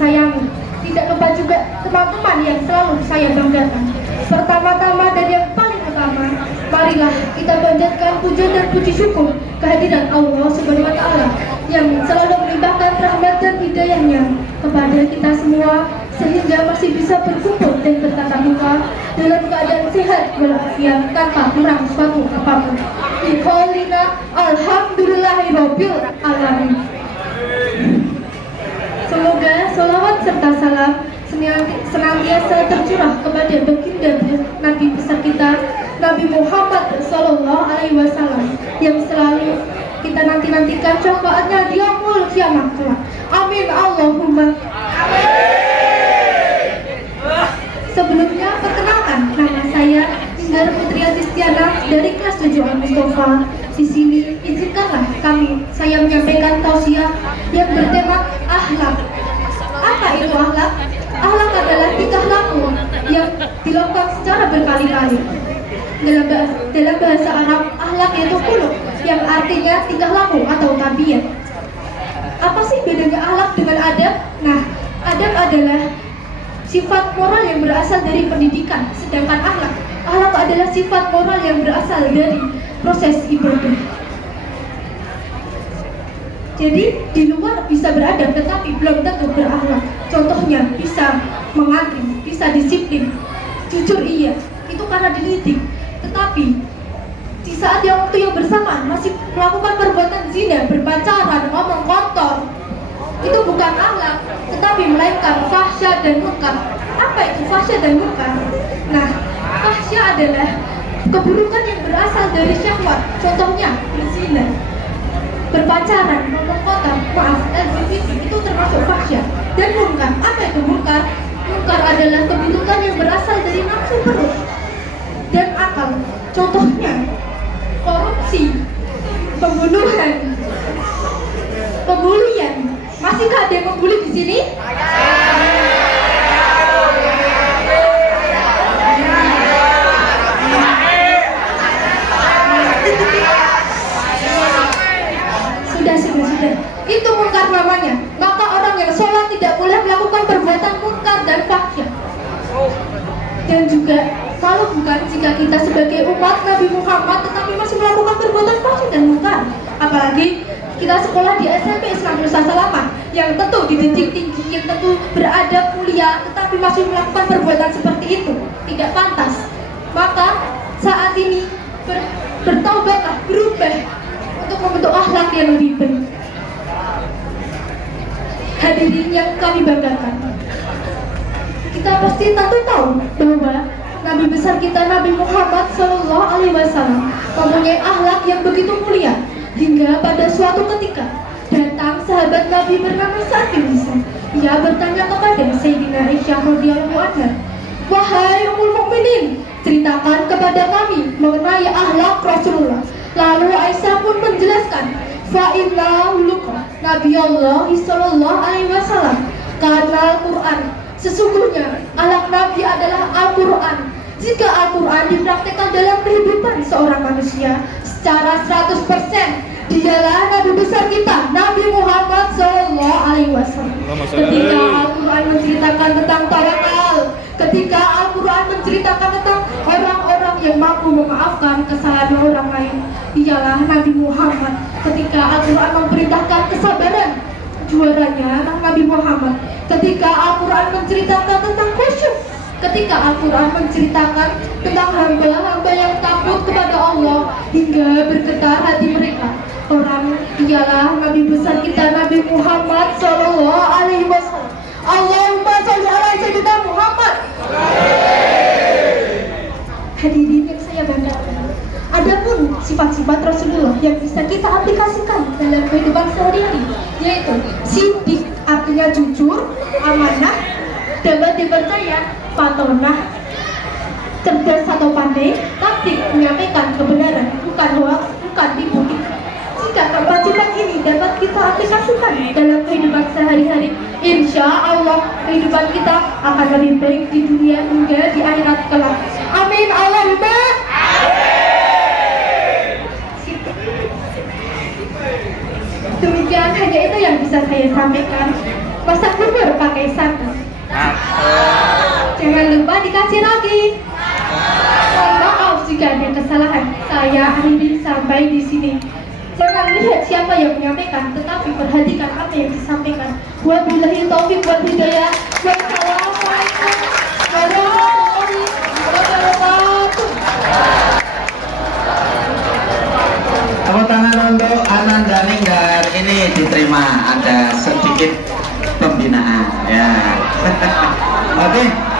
sayangi. Tidak lupa juga teman-teman yang selalu saya banggakan. Pertama-tama dan yang paling utama, marilah kita panjatkan puja dan puji syukur kehadiran Allah Subhanahu wa Ta'ala yang selalu melimpahkan rahmat dan hidayahnya kepada kita semua, sehingga masih bisa berkumpul dan bertatap muka dalam keadaan sehat walafiat tanpa kurang suatu apapun. Biqaulina alhamdulillahirabbil alamin. Semoga salawat serta salam senantiasa tercurah kepada baginda Nabi besar kita, Nabi Muhammad Sallallahu Alaihi Wasallam, yang selalu kita nantikan syafaatnya di yaumul kiamah kelak. Amin Allahumma amin. Sebelumnya perkenalkan, nama saya Indar Putri Azistiana dari kelas 7 Al-Mustafa. Di sini izinkanlah saya menyampaikan tausiah yang bertema akhlak. Apa itu akhlak? Akhlak adalah tingkah laku yang dilakukan secara berkali-kali. Dalam bahasa Arab, akhlak itu khuluq, yang artinya tingkah laku atau tabiat. Apa sih bedanya akhlak dengan adab? Nah, adab adalah sifat moral yang berasal dari pendidikan, sedangkan akhlak adalah sifat moral yang berasal dari proses ibadah. Jadi di luar bisa beradab tetapi belum tentu berakhlak. Contohnya bisa mengantri, bisa disiplin, jujur iya, itu karena dididik. Tetapi di saat waktu yang bersamaan masih melakukan perbuatan zina, berpacaran, ngomong kotor, itu bukan akhlak, tetapi melainkan fahsya dan munkar. Apa itu fahsya dan munkar? Nah, fahsya adalah keburukan yang berasal dari syahwat. Contohnya berzina, berpacaran, ngomong kotor, LGBT, itu termasuk fahsya. Dan munkar, apa itu munkar? Munkar adalah keburukan yang berasal dari nafsu perut dan akal. Contohnya korupsi, pembunuhan, pembulian. Masihkah ada yang membuli di sini? Sudah. Itu munkar namanya. Maka orang yang sholat tidak boleh melakukan perbuatan munkar dan fahsya. Dan juga kalau bukan jika kita sebagai umat Nabi Muhammad tetapi masih melakukan perbuatan fahsya dan munkar. Apalagi kita sekolah di SMP Islam Nusa Salaman yang tentu dididik tinggi, yang tentu beradab mulia, tetapi masih melakukan perbuatan seperti itu, tidak pantas. Maka saat ini bertaubatlah, berubah untuk membentuk akhlak yang lebih baik. Hadirin yang kami banggakan, kita pasti tentu tahu bahwa Nabi besar kita Nabi Muhammad Sallallahu Alaihi Wasallam mempunyai akhlak yang begitu mulia. Hingga pada suatu ketika datang sahabat Nabi bernama Sa'ad bin Mu'adz. Ia bertanya kepada Sayyidina Aisyah radhiyallahu anha, "Wahai Ummul Mukminin, ceritakan kepada kami mengenai akhlak Rasulullah." Lalu Aisyah pun menjelaskan, "Fa inna huluka Nabi Allah sallallahu alaihi wasallam karena Al-Qur'an." Sesungguhnya akhlak Nabi adalah Al-Qur'an. Jika Al-Qur'an dipraktikkan dalam kehidupan seorang manusia secara 100%, dialah Nabi besar kita, Nabi Muhammad Sallallahu Alaihi Wasallam. Ketika Al-Quran menceritakan tentang tawakal, ketika Al-Quran menceritakan tentang orang-orang yang mampu memaafkan kesalahan orang lain, dialah Nabi Muhammad. Ketika Al-Quran memperintahkan kesabaran, juaranya Nabi Muhammad. Ketika Al-Quran menceritakan tentang khusyuk, ketika Al-Quran menceritakan tentang hamba-hamba yang takut kepada Allah hingga bergetar hati mereka, orang ialah Nabi besar kita Nabi Muhammad Sallallahu Alaihi Wasallam. Allahumma sholli ala sayyidina Muhammad. Hadirin yang saya banggakan, adapun sifat-sifat Rasulullah yang bisa kita aplikasikan dalam kehidupan sehari-hari, yaitu siddiq, artinya jujur, amanah, dapat dipercaya, patonah, cerdas atau pandai, tapi menyampaikan kebenaran, bukan hoax, bukan tipu. Jika keempat sifat ini dapat kita aplikasikan dalam kehidupan sehari-hari, insya Allah kehidupan kita akan lebih baik di dunia hingga di akhirat kelak. Amin Allahumma amin. Demikian hanya itu yang bisa saya sampaikan. masak bubur pakai santan. Jangan lupa dikasih lagi. Mohon maaf jika ada kesalahan. Saya akhiri sampai di sini. Jangan lihat siapa yang menyampaikan, tetapi perhatikan apa yang disampaikan. Wabillahi taufiq wal hidayah. Wassalamualaikum warahmatullahi wabarakatuh. Tepuk tangan untuk Ananda Ninggar. Ini diterima, ada sedikit pembinaan ya. Oke.